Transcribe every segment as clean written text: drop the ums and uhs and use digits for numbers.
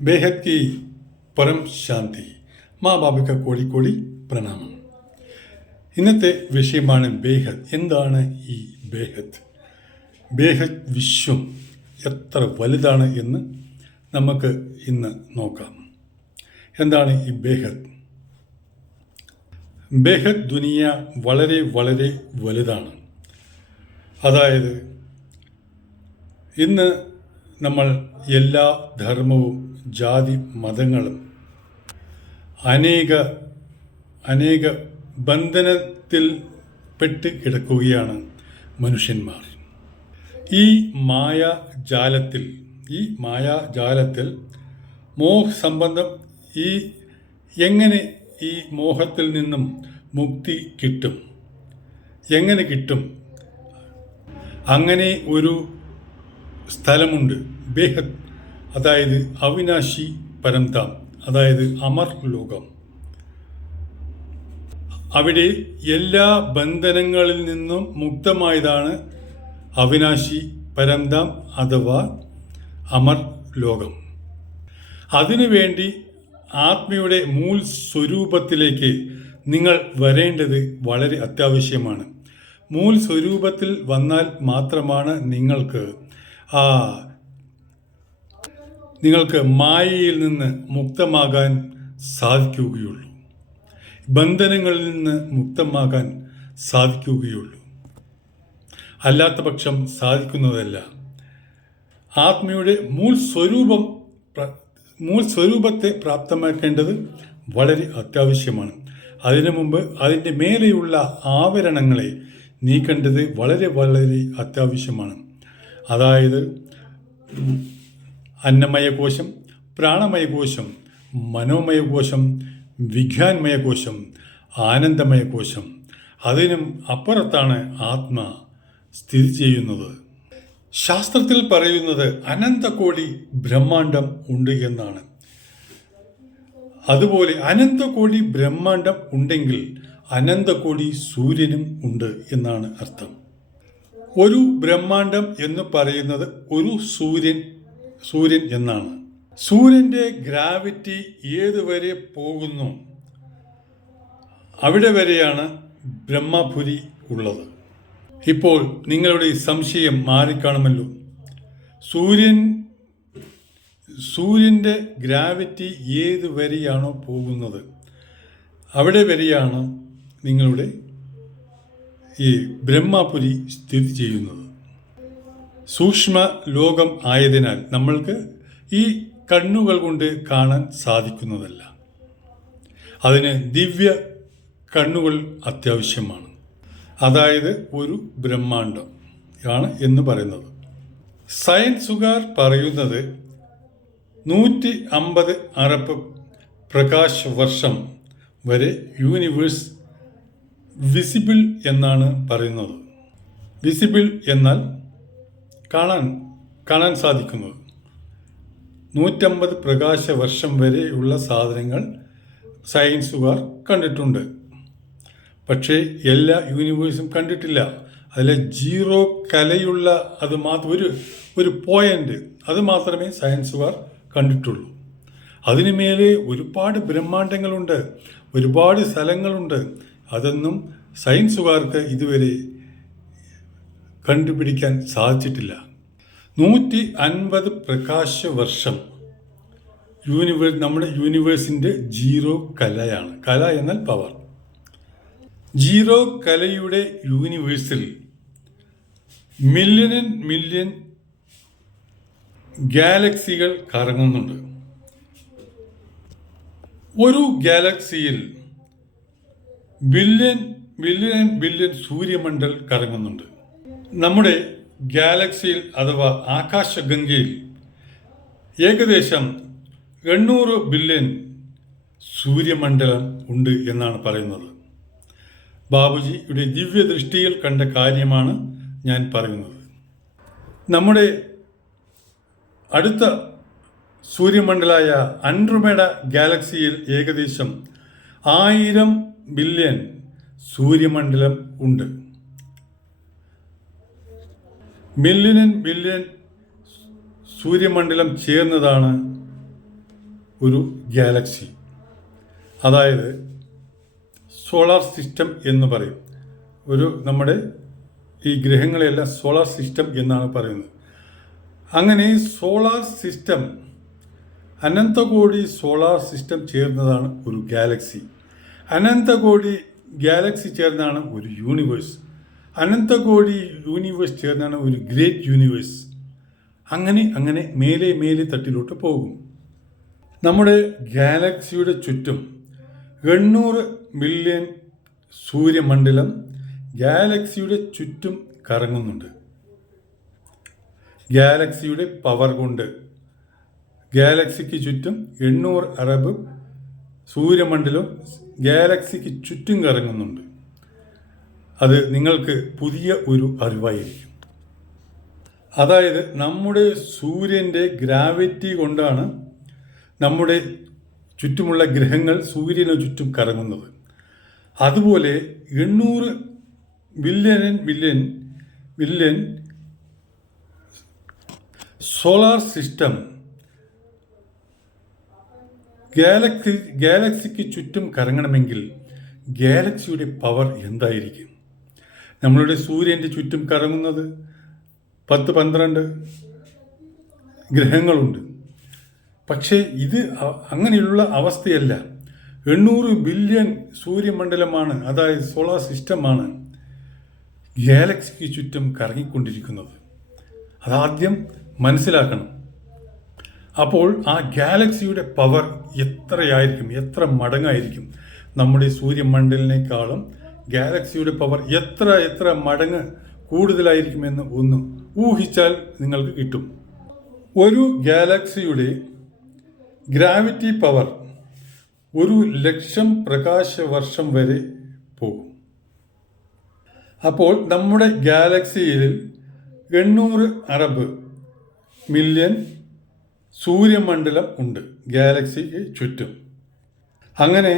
बेहद की परम ശാന്തി മാബാബയ്ക്ക് കോടി പ്രണാമം. ഇന്നത്തെ വിഷയമാണ് ബേഹദ്. എന്താണ് ഈ ബേഹദ്? ബേഹദ് വിശ്വം എത്ര വലുതാണ് എന്ന് നമുക്ക് ഇന്ന് നോക്കാം. എന്താണ് ഈ ബേഹദ്? ബേഹദ് ദുനിയ വളരെ വളരെ വലുതാണ്. അതായത് ഇന്ന് നമ്മൾ എല്ലാ ധർമ്മവും ജാതി മതങ്ങളും അനേക ബന്ധനത്തിൽ പെട്ട് കിടക്കുകയാണ് മനുഷ്യന്മാർ. ഈ മായാജാലത്തിൽ മോഹസംബന്ധം എങ്ങനെ ഈ മോഹത്തിൽ നിന്നും മുക്തി കിട്ടും? എങ്ങനെ കിട്ടും? അങ്ങനെ ഒരു സ്ഥലമുണ്ട്, ബേഹദ്, അതായത് അവിനാശി പരംധാം, അതായത് അമർ ലോകം. അവിടെ എല്ലാ ബന്ധനങ്ങളിൽ നിന്നും മുക്തമായതാണ് അവിനാശി പരംധാം അഥവാ അമർ ലോകം. അതിനുവേണ്ടി ആത്മയുടെ മൂൽ സ്വരൂപത്തിലേക്ക് നിങ്ങൾ വരേണ്ടത് വളരെ അത്യാവശ്യമാണ്. മൂൽ സ്വരൂപത്തിൽ വന്നാൽ മാത്രമാണ് നിങ്ങൾക്ക് മായയിൽ നിന്ന് മുക്തമാകാൻ സാധിക്കുകയുള്ളൂ, ബന്ധനങ്ങളിൽ നിന്ന് മുക്തമാകാൻ സാധിക്കുകയുള്ളൂ. അല്ലാത്ത പക്ഷം സാധിക്കുന്നതല്ല. ആത്മയുടെ മൂൽ സ്വരൂപത്തെ പ്രാപ്തമാക്കേണ്ടത് വളരെ അത്യാവശ്യമാണ്. അതിനു മുമ്പ് അതിൻ്റെ മേലെയുള്ള ആവരണങ്ങളെ നീക്കേണ്ടത് വളരെ വളരെ അത്യാവശ്യമാണ്. അതായത് അന്നമയകോശം, പ്രാണമയകോശം, മനോമയകോശം, വിജ്ഞാൻമയകോശം, ആനന്ദമയകോശം. അതിനും അപ്പുറത്താണ് ആത്മ സ്ഥിതി ചെയ്യുന്നത്. ശാസ്ത്രത്തിൽ പറയുന്നത് അനന്തകോടി ബ്രഹ്മാണ്ടം ഉണ്ട് എന്നാണ്. അതുപോലെ അനന്തകോടി ബ്രഹ്മാണ്ടം ഉണ്ടെങ്കിൽ അനന്തകോടി സൂര്യനും ഉണ്ട് എന്നാണ് അർത്ഥം. ഒരു ബ്രഹ്മാണ്ടം എന്ന് പറയുന്നത് ഒരു സൂര്യൻ എന്നാണ്. സൂര്യൻ്റെ ഗ്രാവിറ്റി ഏതുവരെ പോകുന്നു അവിടെ വരെയാണ് ബ്രഹ്മപുരി ഉള്ളത്. ഇപ്പോൾ നിങ്ങളുടെ സംശയം മാറിക്കാണുമല്ലോ. സൂര്യൻ്റെ ഗ്രാവിറ്റി ഏതുവരെയാണോ പോകുന്നത് അവിടെ വരെയാണ് നിങ്ങളുടെ ഈ ബ്രഹ്മപുരി സ്ഥിതി ചെയ്യുന്നത്. സൂക്ഷ്മ ലോകം ആയതിനാൽ നമ്മൾക്ക് ഈ കണ്ണുകൾ കൊണ്ട് കാണാൻ സാധിക്കുന്നതല്ല. അതിന് ദിവ്യ കണ്ണുകൾ അത്യാവശ്യമാണ്. അതായത് ഒരു ബ്രഹ്മാണ്ടം ആണ് എന്ന് പറയുന്നത്. സയൻസുകാർ പറയുന്നത് 150 അറബ് പ്രകാശ വർഷം വരെ യൂണിവേഴ്സ് വിസിബിൾ എന്നാണ് പറയുന്നത്. വിസിബിൾ എന്നാൽ കാണാൻ സാധിക്കുന്നത്. 150 പ്രകാശ വർഷം വരെയുള്ള സാധനങ്ങൾ സയൻസുകാർ കണ്ടിട്ടുണ്ട്. പക്ഷേ എല്ലാ യൂണിവേഴ്സും കണ്ടിട്ടില്ല. അതിലെ ജീറോ കലയുള്ള അത് ഒരു പോയിന്റ് അത് മാത്രമേ സയൻസുകാർ കണ്ടിട്ടുള്ളൂ. അതിനു മേലെ ഒരുപാട് ബ്രഹ്മാണ്ടങ്ങളുണ്ട്, ഒരുപാട് സ്ഥലങ്ങളുണ്ട്. അതൊന്നും സയൻസുകാർക്ക് ഇതുവരെ കണ്ടുപിടിക്കാൻ സാധിച്ചിട്ടില്ല. 150 പ്രകാശ വർഷം നമ്മുടെ യൂണിവേഴ്സിൻ്റെ ജീറോ കലയാണ്. കല എന്നാൽ പവർ. ജീറോ കലയുടെ യൂണിവേഴ്സിൽ മില്യൺ ഗാലക്സികൾ കറങ്ങുന്നുണ്ട്. ഒരു ഗാലക്സിയിൽ ബില്യൺ സൂര്യമണ്ഡൽ കറങ്ങുന്നുണ്ട്. നമ്മുടെ ഗാലക്സിയിൽ അഥവാ ആകാശഗംഗയിൽ ഏകദേശം 800 ബില്യൺ സൂര്യമണ്ഡലം ഉണ്ട് എന്നാണ് പറയുന്നത്. ബാബുജിയുടെ ദിവ്യദൃഷ്ടിയിൽ കണ്ട കാര്യമാണ് ഞാൻ പറയുന്നത്. നമ്മുടെ അടുത്ത സൂര്യമണ്ഡലമായ ആൻഡ്രോമേഡ ഗാലക്സിയിൽ ഏകദേശം 1000 ബില്യൺ സൂര്യമണ്ഡലം ഉണ്ട്. മില്യൺ സൂര്യമണ്ഡലം ചേർന്നതാണ് ഒരു ഗാലക്സി, അതായത് സോളാർ സിസ്റ്റം എന്ന് പറയും. നമ്മുടെ ഈ ഗ്രഹങ്ങളെല്ലാം സോളാർ സിസ്റ്റം എന്നാണ് പറയുന്നത്. അങ്ങനെ സോളാർ സിസ്റ്റം, അനന്തകോടി സോളാർ സിസ്റ്റം ചേർന്നതാണ് ഒരു ഗാലക്സി. അനന്തകോടി ഗാലക്സി ചേർന്നാണ് ഒരു യൂണിവേഴ്സ്. അനന്തകോടി യൂണിവേഴ്സ് ചേർന്നാണ് ഒരു ഗ്രേറ്റ് യൂണിവേഴ്സ്. അങ്ങനെ മേലെ തട്ടിലോട്ട് പോകും. നമ്മുടെ ഗാലക്സിയുടെ ചുറ്റും 800 മില്യൺ സൂര്യമണ്ഡലം ഗാലക്സിയുടെ ചുറ്റും കറങ്ങുന്നുണ്ട്. ഗാലക്സിയുടെ പവർ കൊണ്ട് ഗാലക്സിക്ക് ചുറ്റും 800 അറബ് സൂര്യമണ്ഡലം ഗാലക്സിക്ക് ചുറ്റും കറങ്ങുന്നുണ്ട്. അത് നിങ്ങൾക്ക് പുതിയ ഒരു അറിവായിരിക്കും. അതായത് നമ്മുടെ സൂര്യൻ്റെ ഗ്രാവിറ്റി കൊണ്ടാണ് നമ്മുടെ ചുറ്റുമുള്ള ഗ്രഹങ്ങൾ സൂര്യന് ചുറ്റും കറങ്ങുന്നത്. അതുപോലെ 800 ബില്യൺ സോളാർ സിസ്റ്റം ഗാലക്സിക്ക് ചുറ്റും കറങ്ങണമെങ്കിൽ ഗാലക്സിയുടെ പവർ എന്തായിരിക്കും? നമ്മളുടെ സൂര്യൻ്റെ ചുറ്റും കറങ്ങുന്നത് 10-12 ഗ്രഹങ്ങളുണ്ട്. പക്ഷേ ഇത് അങ്ങനെയുള്ള അവസ്ഥയല്ല. 800 ബില്യൺ സൂര്യമണ്ഡലമാണ്, അതായത് സോളാർ സിസ്റ്റമാണ് ഗാലക്സിക്ക് ചുറ്റും കറങ്ങിക്കൊണ്ടിരിക്കുന്നത്. അതാദ്യം മനസ്സിലാക്കണം. അപ്പോൾ ആ ഗാലക്സിയുടെ പവർ എത്രയായിരിക്കും, എത്ര മടങ്ങായിരിക്കും? നമ്മുടെ സൂര്യമണ്ഡലിനേക്കാളും ഗാലക്സിയുടെ പവർ എത്ര മടങ്ങ് കൂടുതലായിരിക്കുമെന്ന് ഒന്ന് ഊഹിച്ചാൽ നിങ്ങൾക്ക് കിട്ടും. ഒരു ഗാലക്സിയുടെ ഗ്രാവിറ്റി പവർ 1,00,000 പ്രകാശവർഷം വരെ പോകും. അപ്പോൾ നമ്മുടെ ഗാലക്സിയിൽ 800 അറബ് മില്യൺ സൂര്യമണ്ഡലം ഉണ്ട് ഗാലക്സിക്ക് ചുറ്റും. അങ്ങനെ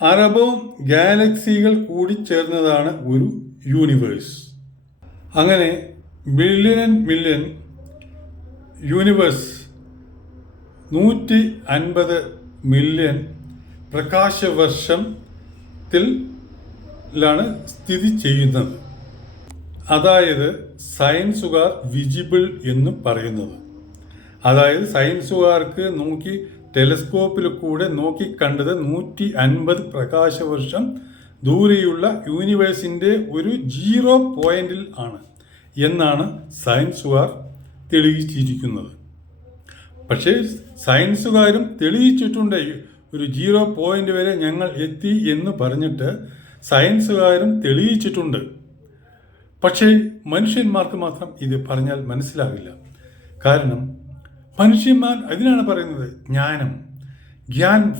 അറബും ഗാലക്സികൾ കൂടി ചേർന്നതാണ് ഒരു യൂണിവേഴ്സ്. അങ്ങനെ മില്യൺ യൂണിവേഴ്സ് 150 മില്യൺ പ്രകാശവർഷത്തിലാണ് സ്ഥിതി ചെയ്യുന്നത്. അതായത് സയൻസുകാർ വിസിബിൾ എന്ന് പറയുന്നത്. അതായത് സയൻസുകാർക്ക് ടെലസ്കോപ്പിൽ കൂടെ കണ്ടത് 150 പ്രകാശവർഷം ദൂരെയുള്ള യൂണിവേഴ്സിൻ്റെ ഒരു 0 പോയിന്റിൽ ആണ് എന്നാണ് സയൻസുകാർ തെളിയിച്ചിരിക്കുന്നത്. പക്ഷേ സയൻസുകാരും തെളിയിച്ചിട്ടുണ്ട്, ഒരു 0 പോയിന്റ് വരെ ഞങ്ങൾ എത്തി എന്ന് പറഞ്ഞിട്ട് സയൻസുകാരും തെളിയിച്ചിട്ടുണ്ട്. പക്ഷേ മനുഷ്യന്മാർക്ക് മാത്രം ഇത് പറഞ്ഞാൽ മനസ്സിലാവില്ല. കാരണം മനുഷ്യന്മാർ അതിനാണ് പറയുന്നത്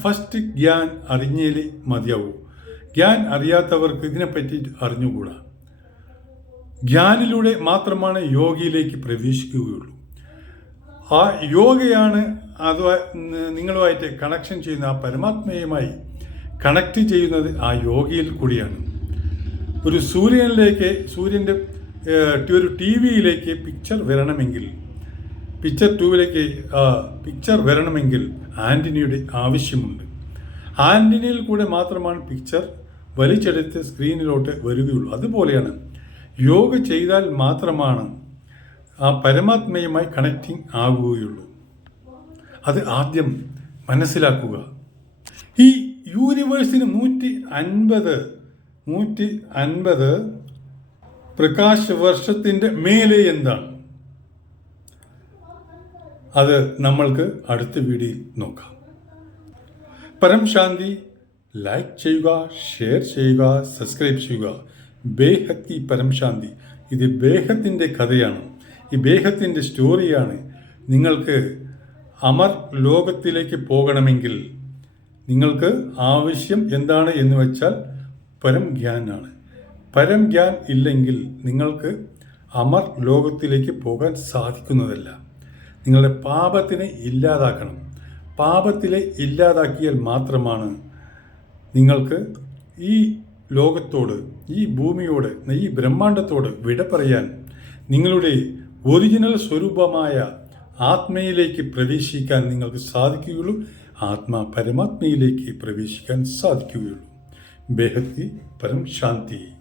ഫസ്റ്റ് ജ്ഞാൻ അറിഞ്ഞേലേ മതിയാവൂ. ജ്ഞാൻ അറിയാത്തവർക്ക് ഇതിനെപ്പറ്റി അറിഞ്ഞുകൂടാ. ജ്ഞാനിലൂടെ മാത്രമാണ് യോഗയിലേക്ക് പ്രവേശിക്കുകയുള്ളൂ. ആ യോഗയാണ് നിങ്ങളുമായിട്ട് കണക്ഷൻ ചെയ്യുന്ന, ആ പരമാത്മയുമായി കണക്ട് ചെയ്യുന്നത് ആ യോഗയിൽ കൂടിയാണ്. ഒരു സൂര്യൻ്റെ ഒരു TV-യിലേക്ക് പിക്ചർ വരണമെങ്കിൽ ആൻറ്റിനയുടെ ആവശ്യമുണ്ട്. ആൻറ്റിനയിൽ കൂടെ മാത്രമാണ് പിക്ചർ വലിച്ചെടുത്ത് സ്ക്രീനിലോട്ട് വരികയുള്ളൂ. അതുപോലെയാണ് യോഗ ചെയ്താൽ മാത്രമാണ് ആ പരമാത്മയുമായി കണക്റ്റിംഗ് ആകുകയുള്ളൂ. അത് ആദ്യം മനസ്സിലാക്കുക. ഈ യൂണിവേഴ്സിന് 150 പ്രകാശവർഷത്തിൻ്റെ മേലെ എന്താണ്? അത് നമ്മൾക്ക് അടുത്ത വീഡിയോയിൽ നോക്കാം. പരം ശാന്തി. ലൈക്ക് ചെയ്യുക, ഷെയർ ചെയ്യുക, സബ്സ്ക്രൈബ് ചെയ്യുക. ബേഹത്ത് കി പരം ശാന്തി. ഇത് ബേഹത്തിൻ്റെ കഥയാണ്, ഈ ബേഹത്തിൻ്റെ സ്റ്റോറിയാണ്. നിങ്ങൾക്ക് അമർ ലോകത്തിലേക്ക് പോകണമെങ്കിൽ നിങ്ങൾക്ക് ആവശ്യം എന്താണ് എന്ന് വെച്ചാൽ പരം ജ്ഞാനാണ്. പരം ജ്ഞാൻ ഇല്ലെങ്കിൽ നിങ്ങൾക്ക് അമർ ലോകത്തിലേക്ക് പോകാൻ സാധിക്കുന്നതല്ല. നിങ്ങളുടെ പാപത്തിനെ ഇല്ലാതാക്കണം. പാപത്തിലെ ഇല്ലാതാക്കിയാൽ മാത്രമാണ് നിങ്ങൾക്ക് ഈ ലോകത്തോട്, ഈ ഭൂമിയോട്, ഈ ബ്രഹ്മാണ്ടത്തോട് വിട പറയാൻ, നിങ്ങളുടെ ഒറിജിനൽ സ്വരൂപമായ ആത്മയിലേക്ക് പ്രവേശിക്കാൻ നിങ്ങൾക്ക് സാധിക്കുകയുള്ളൂ. ആത്മാ പരമാത്മയിലേക്ക് പ്രവേശിക്കാൻ സാധിക്കുകയുള്ളൂ. ബേഹത്തി പരം ശാന്തി.